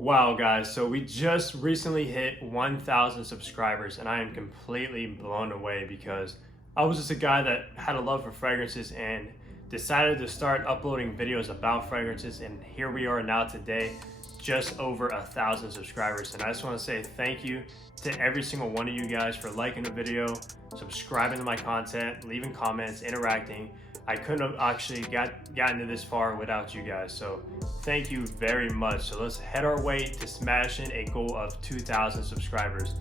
Wow, guys, so we just recently hit 1,000 subscribers, and I am completely blown away because I was just a guy that had a love for fragrances and decided to start uploading videos about fragrances, and here we are now today, just over 1,000 subscribers. And I just want to say thank you to every single one of you guys for liking the video, subscribing to my content, leaving comments, interacting. I couldn't have actually gotten to this far without you guys, so thank you very much. So let's head our way to smashing a goal of 2,000 subscribers.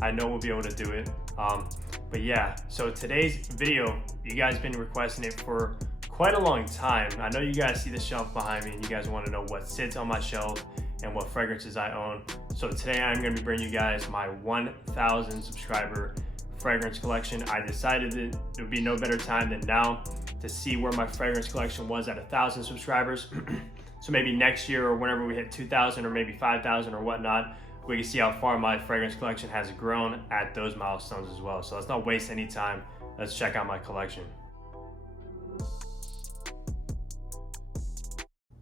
I know we'll be able to do it. But yeah, so today's video, you guys been requesting it for quite a long time. I know you guys see the shelf behind me and you guys want to know what sits on my shelf and what fragrances I own. So today I'm going to be bringing you guys my 1,000 subscriber fragrance collection. I decided that there would be no better time than now to see where my fragrance collection was at 1,000 subscribers. So maybe next year or whenever we hit 2,000 or maybe 5,000 or whatnot, we can see how far my fragrance collection has grown at those milestones as well. So let's not waste any time. Let's check out my collection.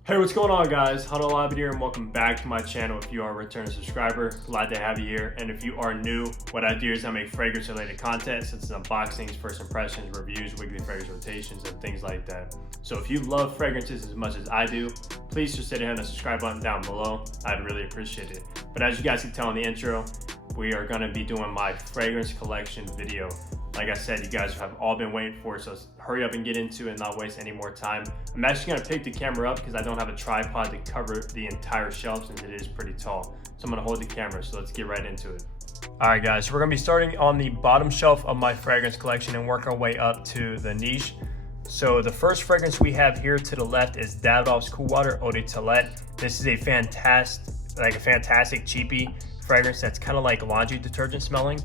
Hey, what's going on, guys? Hunter here, and welcome back to my channel. If you are a returning subscriber, glad to have you here. And if you are new, what I do is I make fragrance related content such as unboxings, first impressions, reviews, weekly fragrance rotations, and things like that. So if you love fragrances as much as I do, please just hit the subscribe button down below. I'd really appreciate it. But as you guys can tell in the intro, we are gonna be doing my fragrance collection video. Like I said, you guys have all been waiting for it, so hurry up and get into it and not waste any more time. I'm actually gonna pick the camera up because I don't have a tripod to cover the entire shelf since it is pretty tall. So I'm gonna hold the camera, so let's get right into it. All right, guys, so we're gonna be starting on the bottom shelf of my fragrance collection and work our way up to the niche. So the first fragrance we have here to the left is Davidoff's Cool Water Eau de Toilette. This is a fantastic cheapie fragrance that's kind of like laundry detergent smelling.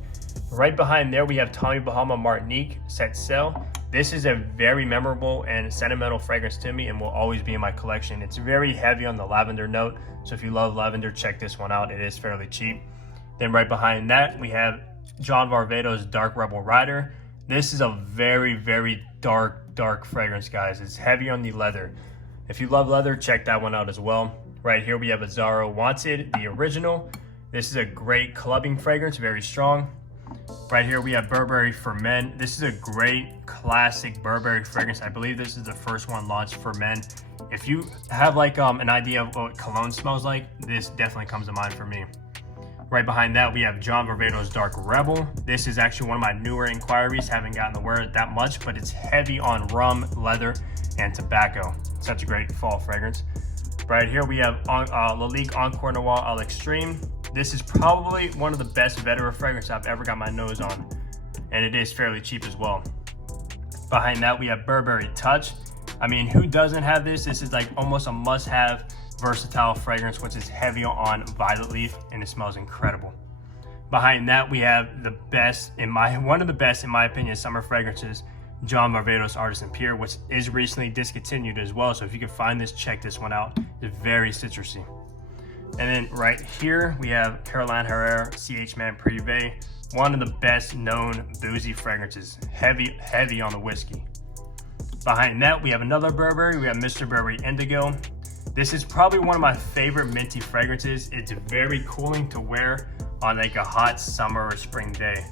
Right behind there, we have Tommy Bahama Martinique Set Sail. This is a very memorable and sentimental fragrance to me and will always be in my collection. It's very heavy on the lavender note, so if you love lavender, check this one out. It is fairly cheap. Then right behind that, we have John Varvatos Dark Rebel Rider. This is a very dark fragrance, guys. It's heavy on the leather. If you love leather, check that one out as well. Right here, we have a Zara Wanted, the original. This is a great clubbing fragrance, very strong. Right here we have Burberry for Men. This is a great classic Burberry fragrance. I believe this is the first one launched for men. If you have like an idea of what cologne smells like, this definitely comes to mind for me. Right behind that we have John Varvatos Dark Rebel. This is actually one of my newer inquiries. Haven't gotten to wear it that much, but it's heavy on rum, leather, and tobacco. Such a great fall fragrance. Right here we have Lalique Encore Noir à l'Extreme. This is probably one of the best veteran fragrances I've ever got my nose on, and it is fairly cheap as well. Behind that, we have Burberry Touch. I mean, who doesn't have this? This is like almost a must-have versatile fragrance, which is heavy on violet leaf, and it smells incredible. Behind that, we have one of the best, in my opinion, summer fragrances, John Varvatos Artisan Pure, which is recently discontinued as well. So if you can find this, check this one out. It's very citrusy. And then right here, we have Caroline Herrera CH Man Privé, one of the best known boozy fragrances, heavy on the whiskey. Behind that, we have another Burberry. We have Mr. Burberry Indigo. This is probably one of my favorite minty fragrances. It's very cooling to wear on like a hot summer or spring day.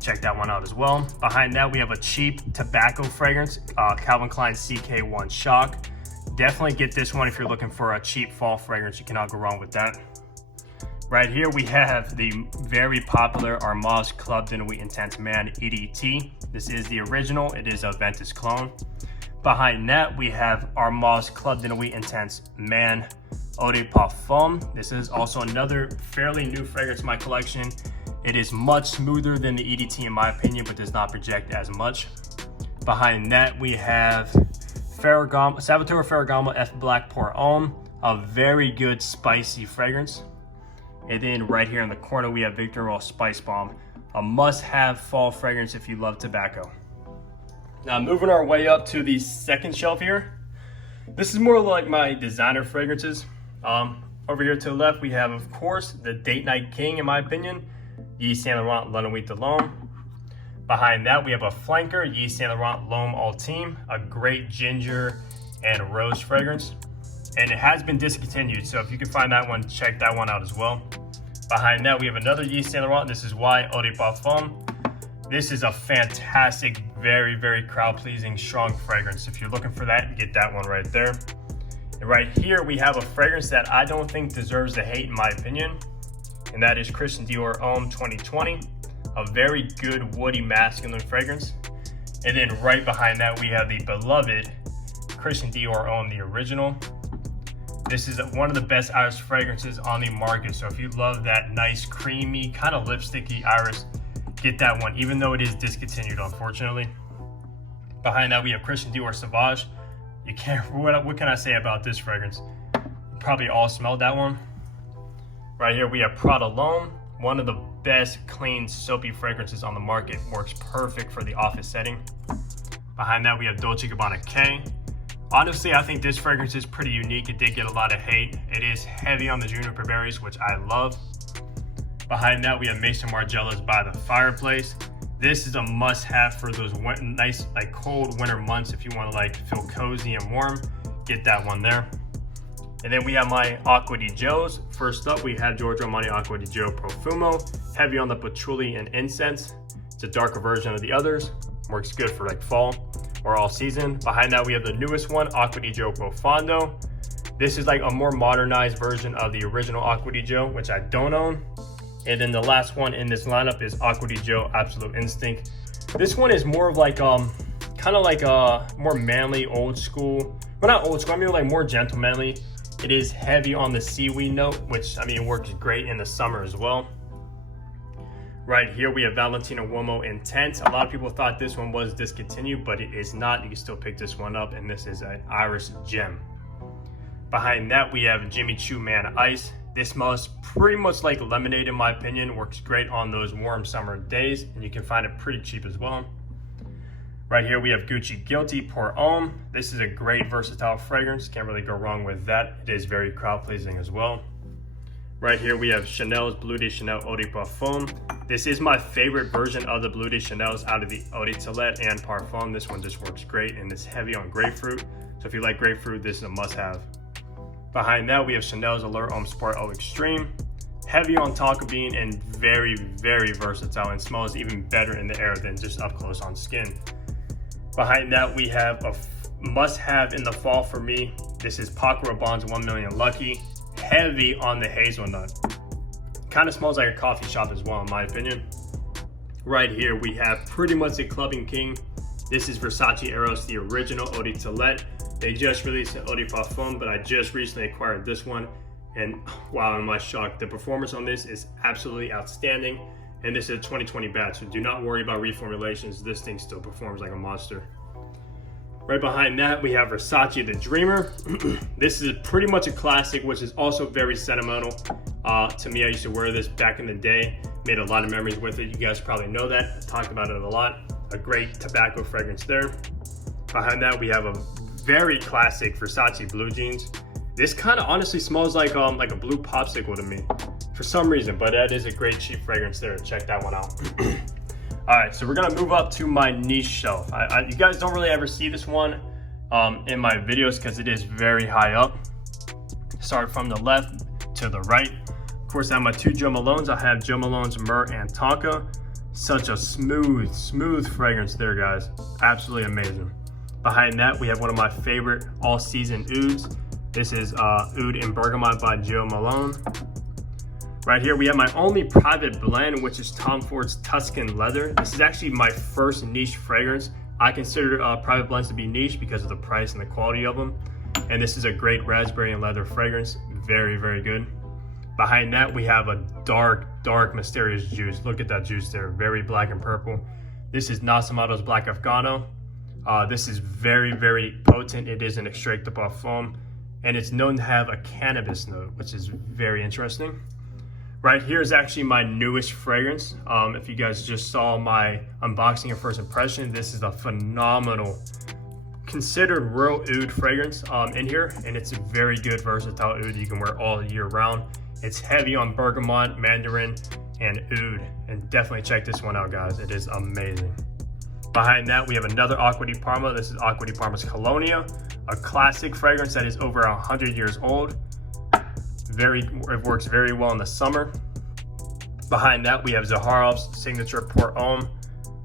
Check that one out as well. Behind that, we have a cheap tobacco fragrance, Calvin Klein CK1 Shock. Definitely get this one if you're looking for a cheap fall fragrance. You cannot go wrong with that. Right here we have the very popular Armaz Club de Nuit Intense Man EDT. This is the original. It is a aventus clone. Behind that we have Armaz Club de Nuit Intense Man Eau de Parfum. This is also another fairly new fragrance in my collection. It is much smoother than the EDT in my opinion, but does not project as much. Behind that we have Salvatore Ferragamo F Black Pour Homme, a very good spicy fragrance. And then right here in the corner we have Victor Roll Spice Bomb, a must-have fall fragrance if you love tobacco. Now moving our way up to the second shelf here, this is more like my designer fragrances. Over here to the left we have, of course, the Date Night King, in my opinion, Yves Saint Laurent La Nuit de l'Homme. Behind that, we have a flanker, Yves Saint Laurent L'Homme Ultime, a great ginger and rose fragrance. and it has been discontinued. So if you can find that one, check that one out as well. Behind that, we have another Yves Saint Laurent. This is Y Eau de Parfum. This is a fantastic, very, very crowd-pleasing, strong fragrance. If you're looking for that, get that one right there. And right here, we have a fragrance that I don't think deserves the hate in my opinion, and that is Christian Dior Homme 2020. A very good woody masculine fragrance. And then right behind that, we have the beloved Christian Dior Homme, the original. This is one of the best iris fragrances on the market. So if you love that nice, creamy, kind of lipsticky iris, get that one, even though it is discontinued, unfortunately. Behind that, we have Christian Dior Sauvage. You can't, what can I say about this fragrance? You probably all smelled that one. Right here, we have Prada L'Homme, one of the best clean, soapy fragrances on the market. Works perfect for the office setting. Behind that, we have Dolce Gabanna K. Honestly, I think this fragrance is pretty unique. It did get a lot of hate. It is heavy on the juniper berries, which I love. Behind that, we have Maison Margiela's By the Fireplace. This is a must-have for those nice, like cold winter months. If you want to like feel cozy and warm, get that one there. And then we have my Acqua di Gio's. First up, we have Giorgio Armani Acqua di Gio Profumo, heavy on the patchouli and incense. It's a darker version of the others. Works good for like fall or all season. Behind that, we have the newest one, Acqua di Gio Profondo. This is like a more modernized version of the original Acqua di Gio, which I don't own. And then the last one in this lineup is Acqua di Gio Absolute Instinct. This one is more of like, kind of like a more manly, old school. Well, not old school, I mean like more gentlemanly. It is heavy on the seaweed note, which I mean works great in the summer as well. Right here, we have Valentino Uomo Intense. A lot of people thought this one was discontinued, but it is not. You can still pick this one up, and this is an iris gem. Behind that, we have Jimmy Choo Man Ice. This smells pretty much like lemonade in my opinion. Works great on those warm summer days, and you can find it pretty cheap as well. Right here, we have Gucci Guilty Pour Homme. This is a great versatile fragrance. Can't really go wrong with that. It is very crowd pleasing as well. Right here, we have Chanel's Bleu de Chanel Eau de Parfum. This is my favorite version of the Bleu de Chanel's out of the Eau de Toilette and Parfum. This one just works great, and it's heavy on grapefruit. So if you like grapefruit, this is a must-have. Behind that, we have Chanel's Allure Homme Sport Eau Extreme. Heavy on tonka bean and very, very versatile, and smells even better in the air than just up close on skin. Behind that, we have a must-have in the fall for me. This is Paco Rabanne's 1 Million Lucky. Heavy on the hazelnut. Kind of smells like a coffee shop as well, in my opinion. Right here, we have pretty much a clubbing king. This is Versace Eros, the original Eau de Toilette. They just released an Eau de Parfum, but I just recently acquired this one. And wow, am I shocked. The performance on this is absolutely outstanding. And this is a 2020 batch, so do not worry about reformulations. This thing still performs like a monster. Right behind that, we have Versace The Dreamer. This is pretty much a classic, which is also very sentimental. To me, I used to wear this back in the day. Made a lot of memories with it. You guys probably know that. I talked about it a lot. A great tobacco fragrance there. Behind that, we have a very classic Versace Blue Jeans. This kind of honestly smells like a blue popsicle to me for some reason, but that is a great cheap fragrance there. Check that one out. All right, so we're gonna move up to my niche shelf. You guys don't really ever see this one in my videos because it is very high up. Start from the left to the right. Of course, I have my two Jo Malones. I have Jo Malone's Myrrh and Tonka. Such a smooth fragrance there, guys. Absolutely amazing. Behind that, we have one of my favorite all-season ouds. This is Oud in Bergamot by Jo Malone. Right here, we have my only private blend, which is Tom Ford's Tuscan Leather. This is actually my first niche fragrance. I consider private blends to be niche because of the price and the quality of them. And this is a great raspberry and leather fragrance. Very, very good. Behind that, we have a dark, mysterious juice. Look at that juice there, very black and purple. This is Nasamato's Black Afghano. This is very, very potent. It is an extrait de parfum, and it's known to have a cannabis note, which is very interesting. Right here is actually my newest fragrance. If you guys just saw my unboxing and first impression, this is a phenomenal, considered royal oud fragrance in here, and it's a very good versatile oud you can wear all year round. It's heavy on bergamot, mandarin, and oud, and definitely check this one out, guys. It is amazing. Behind that, we have another Acqua di Parma. This is Acqua di Parma's Cologne, a classic fragrance that is over 100 years old. It works very well in the summer. Behind that, we have Zaharoff's signature Pour Homme.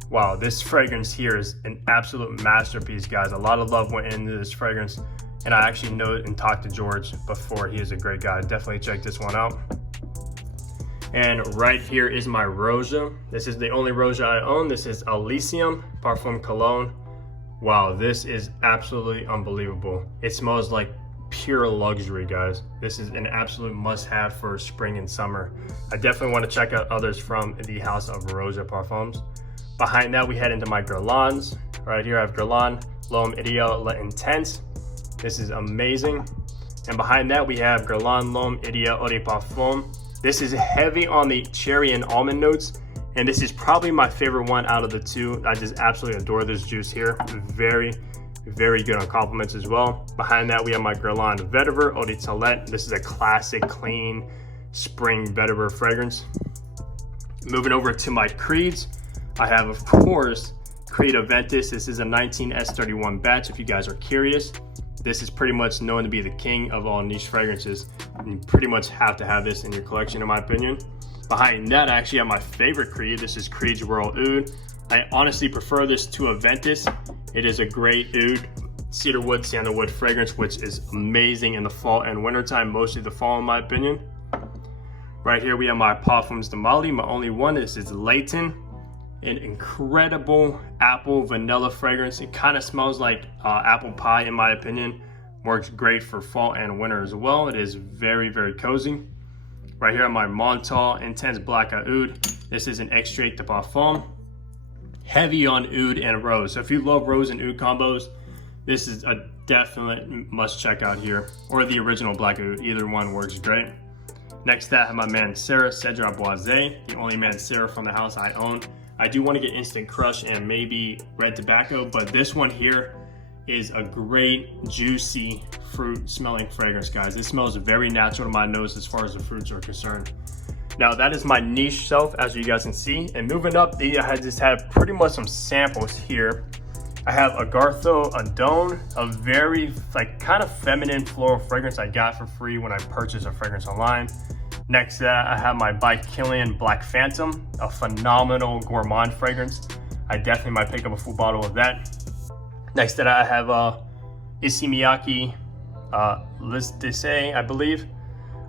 Wow, this fragrance here is an absolute masterpiece, guys. A lot of love went into this fragrance, and I actually know and talked to George before. He is a great guy. Definitely check this one out. And right here is my Roja. This is the only Roja I own. This is Elysium Parfum Cologne. Wow, this is absolutely unbelievable. It smells like pure luxury, guys. This is an absolute must-have for spring and summer. I definitely want to check out others from the house of Roja Parfums. Behind that, we head into my Guerlains. Right here, I have Guerlain L'Homme Ideal L'Intense. This is amazing. And behind that, we have Guerlain L'Homme Ideal Eau de Parfum. This is heavy on the cherry and almond notes, and this is probably my favorite one out of the two. I just absolutely adore this juice here. Very, very good on compliments as well. Behind that, we have my Guerlain Vetiver Eau de Toilette. This is a classic, clean spring vetiver fragrance. Moving over to my Creeds, I have, of course, Creed Aventus. This is a 19S31 batch, if you guys are curious. This is pretty much known to be the king of all niche fragrances. You pretty much have to have this in your collection, in my opinion. Behind that, I actually have my favorite Creed. This is Creed's Royal Oud. I honestly prefer this to Aventus. It is a great oud, cedarwood, sandalwood fragrance, which is amazing in the fall and winter time, mostly the fall in my opinion. Right here, we have my Parfums de Mali, my only one. This is Leighton. An incredible apple vanilla fragrance. It kind of smells like apple pie, in my opinion. Works great for fall and winter as well. It is very, very cozy. Right here on my Montal Intense Black Oud. This is an Extrait de Parfum. Heavy on oud and rose. So if you love rose and oud combos, this is a definite must check out here. Or the original Black Oud. Either one works great. Next to that, I have my Mancera Cedra Boisé, the only Mancera from the house I own. I do want to get Instant Crush and maybe Red Tobacco, but this one here is a great, juicy fruit smelling fragrance, guys. It smells very natural to my nose as far as the fruits are concerned. Now that is my niche shelf, as you guys can see. And moving up, I just have pretty much some samples here. I have Agartho Adone, a very kind of feminine floral fragrance I got for free when I purchased a fragrance online. Next to that, I have my by Kilian Black Phantom, a phenomenal gourmand fragrance. I definitely might pick up a full bottle of that. Next to that, I have Issey Miyake Lys Dessay, I believe.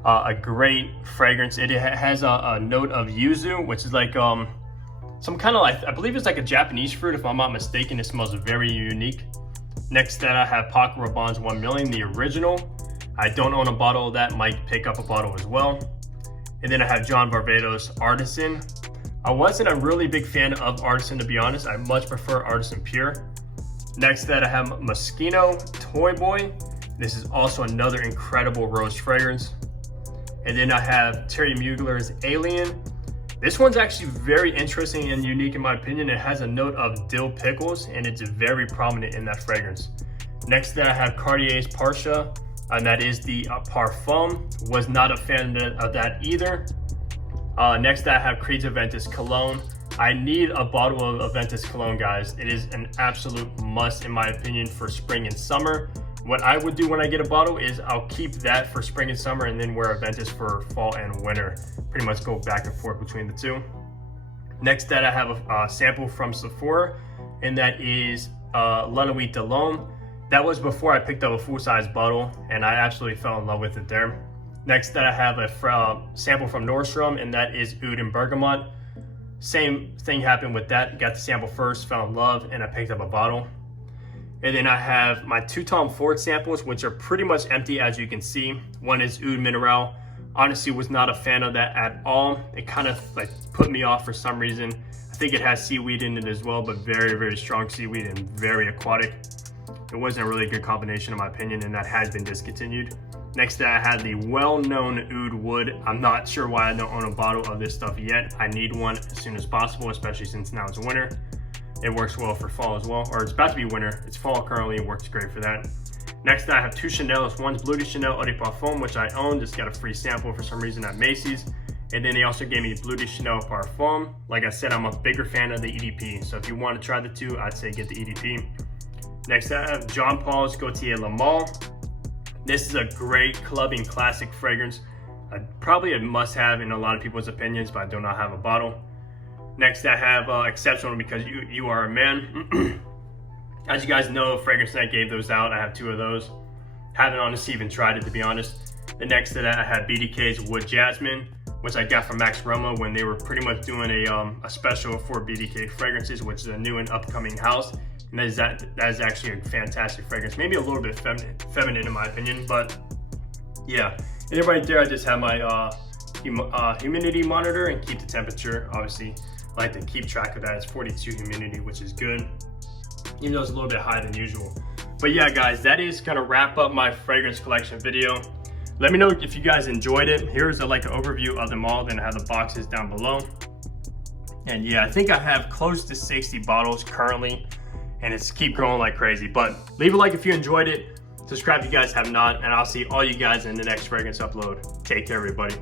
A great fragrance. It has a note of yuzu, which is like some kind of I believe it's like a Japanese fruit, if I'm not mistaken. It smells very unique. Next to that, I have Paco Rabanne's 1 Million, the original. I don't own a bottle of that, might pick up a bottle as well. And then I have John Varvatos Artisan. I wasn't a really big fan of Artisan, to be honest. I much prefer Artisan Pure. Next to that, I have Moschino Toy Boy. This is also another incredible rose fragrance. And then I have Terry Mugler's Alien. This one's actually very interesting and unique in my opinion. It has a note of dill pickles and it's very prominent in that fragrance. Next to that, I have Cartier's Parcha, and that is the Parfum. Was not a fan of that either. Next to that, I have Creed's Aventus Cologne. I need a bottle of Aventus Cologne, guys. It is an absolute must in my opinion for spring and summer. What I would do when I get a bottle is I'll keep that for spring and summer and then wear Aventus for fall and winter. Pretty much go back and forth between the two. Next to that, I have a sample from Sephora, and that is La Nuit de l'Homme. That was before I picked up a full-size bottle, and I absolutely fell in love with it there. Next to that, I have a sample from Nordstrom, and that is Oud and Bergamot. Same thing happened with that. Got the sample first, fell in love, and I picked up a bottle. And then I have my two Tom Ford samples, which are pretty much empty, as you can see. One is Oud Mineral. Honestly, was not a fan of that at all. It kind of put me off for some reason. I think it has seaweed in it as well, but very, very strong seaweed and very aquatic. It wasn't a really good combination in my opinion, and that has been discontinued. Next to that, I have the well-known Oud Wood. I'm not sure why I don't own a bottle of this stuff yet. I need one as soon as possible, especially since now it's winter. It works well for fall as well, or it's about to be winter. It's fall currently, it works great for that. Next, I have two Chanels. One's Bleu de Chanel Eau de Parfum, which I own, just got a free sample for some reason at Macy's. And then they also gave me Bleu de Chanel Parfum. Like I said, I'm a bigger fan of the EDP. So if you want to try the two, I'd say get the EDP. Next I have Jean Paul's Gaultier Le Male. This is a great clubbing classic fragrance. Probably a must-have in a lot of people's opinions, but I do not have a bottle. Next I have Exceptional Because You Are a Man. As you guys know, Fragrance Night gave those out. I have 2 of those. Haven't honestly even tried it, to be honest. The next to that I have BDK's Wood Jasmine, which I got from Max when they were pretty much doing a special for BDK fragrances, which is a new and upcoming house. And that is actually a fantastic fragrance. Maybe a little bit feminine in my opinion, but yeah. And then right there, I just have my humidity monitor and keep the temperature. Obviously, I like to keep track of that. It's 42 humidity, which is good, even though it's a little bit higher than usual. But yeah, guys, that is gonna wrap up my fragrance collection video. Let me know if you guys enjoyed it. Here's like an overview of them all. Then I have the boxes down below. And yeah, I think I have close to 60 bottles currently, and it's keep growing like crazy. But leave a like if you enjoyed it. Subscribe if you guys have not, and I'll see all you guys in the next fragrance upload. Take care, everybody.